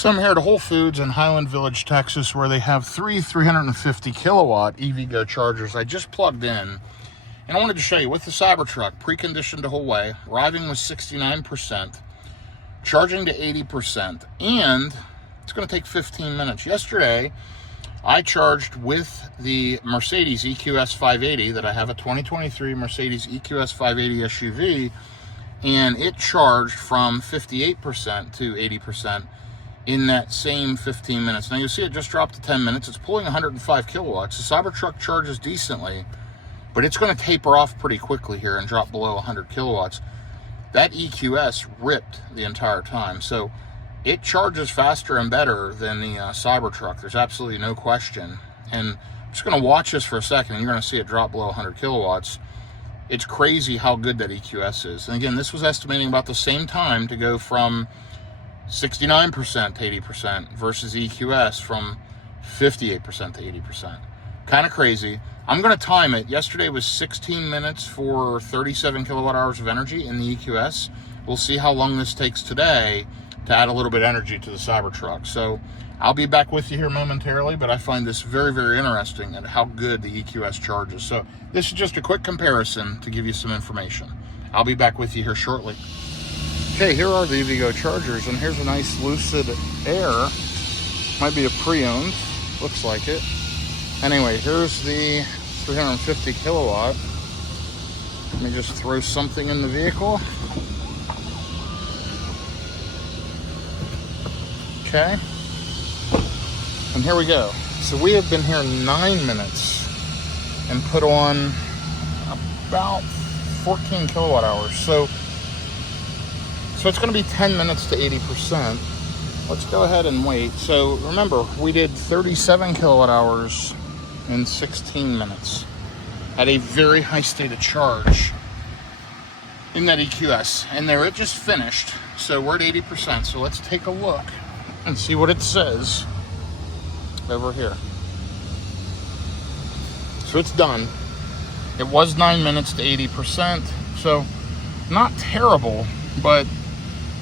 So I'm here at Whole Foods in Highland Village, Texas, where they have three 350 kilowatt EVgo chargers. I just plugged in, and I wanted to show you with the Cybertruck, preconditioned the whole way, arriving with 69%, charging to 80%, and it's going to take 15 minutes. Yesterday, I charged with the Mercedes EQS 580 that I have, a 2023 Mercedes EQS 580 SUV, and it charged from 58% to 80% in that same 15 minutes. Now you'll see it just dropped to 10 minutes. It's pulling 105 kilowatts. The Cybertruck charges decently, but it's going to taper off pretty quickly here and drop below 100 kilowatts. That EQS ripped the entire time. So it charges faster and better than the Cybertruck. There's absolutely no question. And I'm just going to watch this for a second, and you're going to see it drop below 100 kilowatts. It's crazy how good that EQS is. And again, this was estimating about the same time to go from 69% to 80% versus EQS from 58% to 80%. Kind of crazy. I'm going to time it. Yesterday was 16 minutes for 37 kilowatt hours of energy in the EQS. We'll see how long this takes today to add a little bit of energy to the Cybertruck. So I'll be back with you here momentarily, but I find this very, very interesting at how good the EQS charges. So this is just a quick comparison to give you some information. I'll be back with you here shortly. Okay, here are the EVgo chargers, and here's a nice Lucid Air. Might be a pre-owned, looks like it. Anyway, here's the 350 kilowatt. Let me just throw something in the vehicle. Okay, and here we go. So we have been here 9 minutes and put on about 14 kilowatt hours. So it's going to be 10 minutes to 80%. Let's go ahead and wait. So remember, we did 37 kilowatt hours in 16 minutes at a very high state of charge in that EQS. And there it just finished. So we're at 80%. So let's take a look and see what it says over here. So it's done. It was 9 minutes to 80%. So not terrible, but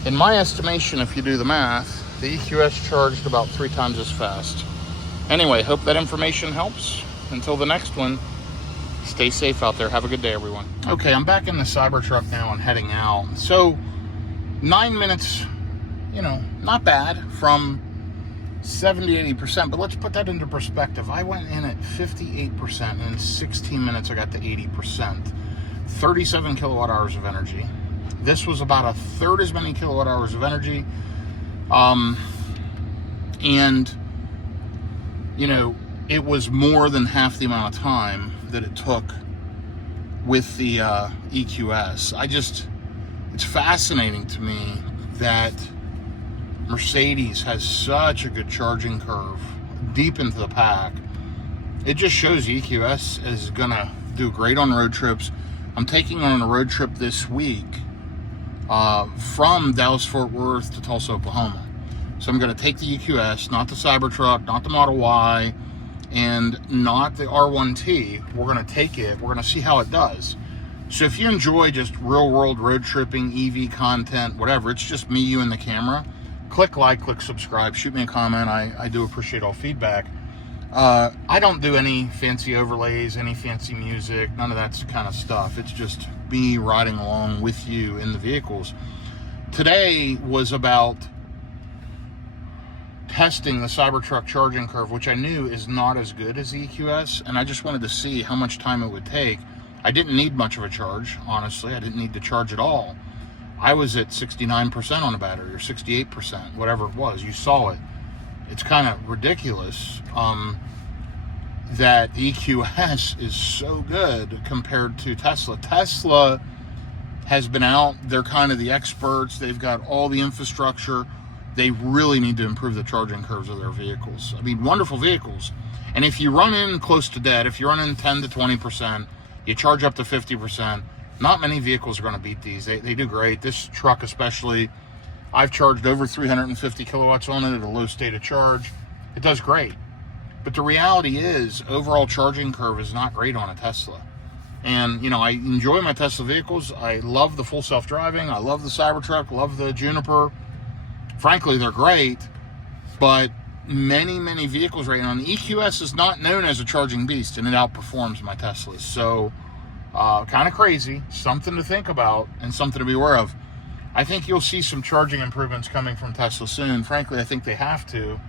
in my estimation, if you do the math, the EQS charged about 3 times as fast. Anyway, hope that information helps. Until the next one, stay safe out there. Have a good day, everyone. Okay, I'm back in the Cybertruck now and heading out. So 9 minutes, you know, not bad from 70-80%, but let's put that into perspective. I went in at 58%, and in 16 minutes I got to 80%. 37 kilowatt hours of energy. This was about a third as many kilowatt hours of energy. And, you know, it was more than half the amount of time that it took with the EQS. It's fascinating to me that Mercedes has such a good charging curve deep into the pack. It just shows EQS is gonna do great on road trips. I'm taking on a road trip this week from Dallas-Fort Worth to Tulsa, Oklahoma. So I'm going to take the EQS, not the Cybertruck, not the Model Y, and not the R1T. We're going to take it. We're going to see how it does. So if you enjoy just real-world road tripping, EV content, whatever, it's just me, you, and the camera, click like, click subscribe, shoot me a comment. I do appreciate all feedback. I don't do any fancy overlays, any fancy music, none of that kind of stuff. It's just me riding along with you in the vehicles. Today was about testing the Cybertruck charging curve, which I knew is not as good as the EQS, and I just wanted to see how much time it would take. I didn't need much of a charge, honestly. I didn't need to charge at all. I was at 69% on the battery, or 68%, whatever it was. You saw it. It's kind of ridiculous that the EQS is so good compared to Tesla. Tesla has been out. They're kind of the experts. They've got all the infrastructure. They really need to improve the charging curves of their vehicles. I mean, wonderful vehicles. And if you run in close to dead, if you run in 10 to 20%, you charge up to 50%, not many vehicles are going to beat these. They do great. This truck especially, I've charged over 350 kilowatts on it at a low state of charge. It does great. But the reality is, overall charging curve is not great on a Tesla. And, you know, I enjoy my Tesla vehicles. I love the full self-driving. I love the Cybertruck, love the Juniper. Frankly, they're great. But many vehicles right now, and the EQS is not known as a charging beast, and it outperforms my Teslas. So kind of crazy, something to think about and something to be aware of. I think you'll see some charging improvements coming from Tesla soon. Frankly, I think they have to.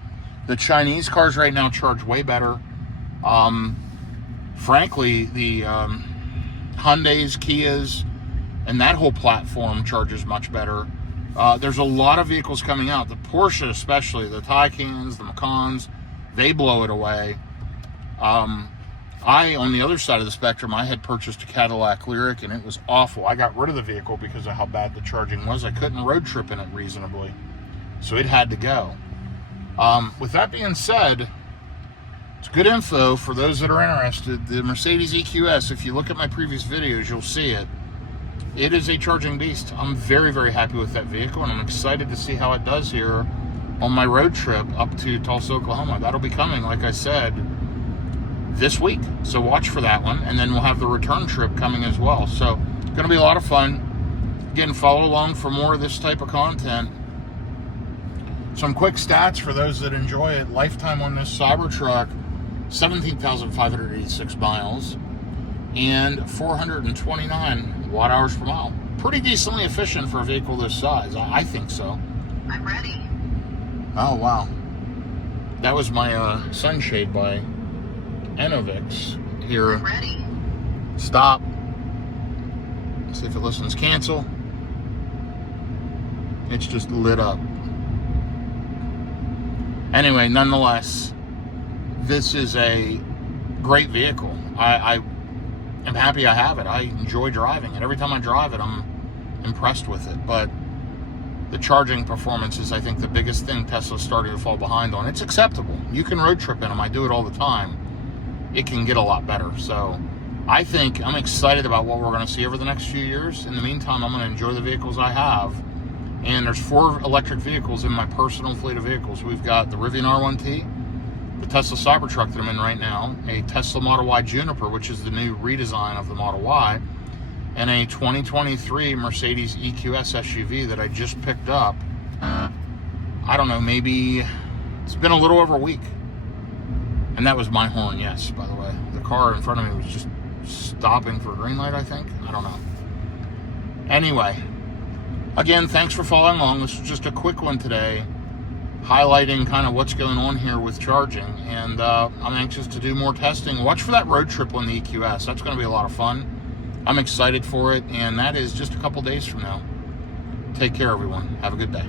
The Chinese cars right now charge way better. Frankly, the Hyundais, Kias, and that whole platform charges much better. There's a lot of vehicles coming out. The Porsche especially, the Taycans, the Macans, they blow it away. On the other side of the spectrum, I had purchased a Cadillac Lyriq, and it was awful. I got rid of the vehicle because of how bad the charging was. I couldn't road trip in it reasonably, so it had to go. With that being said, it's good info for those that are interested. The Mercedes EQS, if you look at my previous videos, you'll see it. It is a charging beast. I'm very happy with that vehicle, and I'm excited to see how it does here on my road trip up to Tulsa, Oklahoma. That'll be coming, like I said, this week. So watch for that one, and then we'll have the return trip coming as well. So it's going to be a lot of fun. Again, follow along for more of this type of content. Some quick stats for those that enjoy it. Lifetime on this Cybertruck, 17,586 miles and 429 watt hours per mile. Pretty decently efficient for a vehicle this size. I think so. I'm ready. Oh, wow. That was my sunshade by Enovix here. I'm ready. Stop. See if it listens. Cancel. It's just lit up. Anyway, nonetheless, this is a great vehicle. I am happy I have it. I enjoy driving it. Every time I drive it, I'm impressed with it. But the charging performance is, I think, the biggest thing Tesla's starting to fall behind on. It's acceptable. You can road trip in them. I do it all the time. It can get a lot better. So I think I'm excited about what we're going to see over the next few years. In the meantime, I'm going to enjoy the vehicles I have. And there's 4 electric vehicles in my personal fleet of vehicles. We've got the Rivian R1T, the Tesla Cybertruck that I'm in right now, a Tesla Model Y Juniper, which is the new redesign of the Model Y, and a 2023 Mercedes EQS SUV that I just picked up. I don't know, maybe it's been a little over a week. And that was my horn, yes, by the way. The car in front of me was just stopping for a green light, I think. I don't know. Anyway, again, thanks for following along. This was just a quick one today, highlighting kind of what's going on here with charging. And I'm anxious to do more testing. Watch for that road trip on the EQS. That's going to be a lot of fun. I'm excited for it, and that is just a couple days from now. Take care, everyone. Have a good day.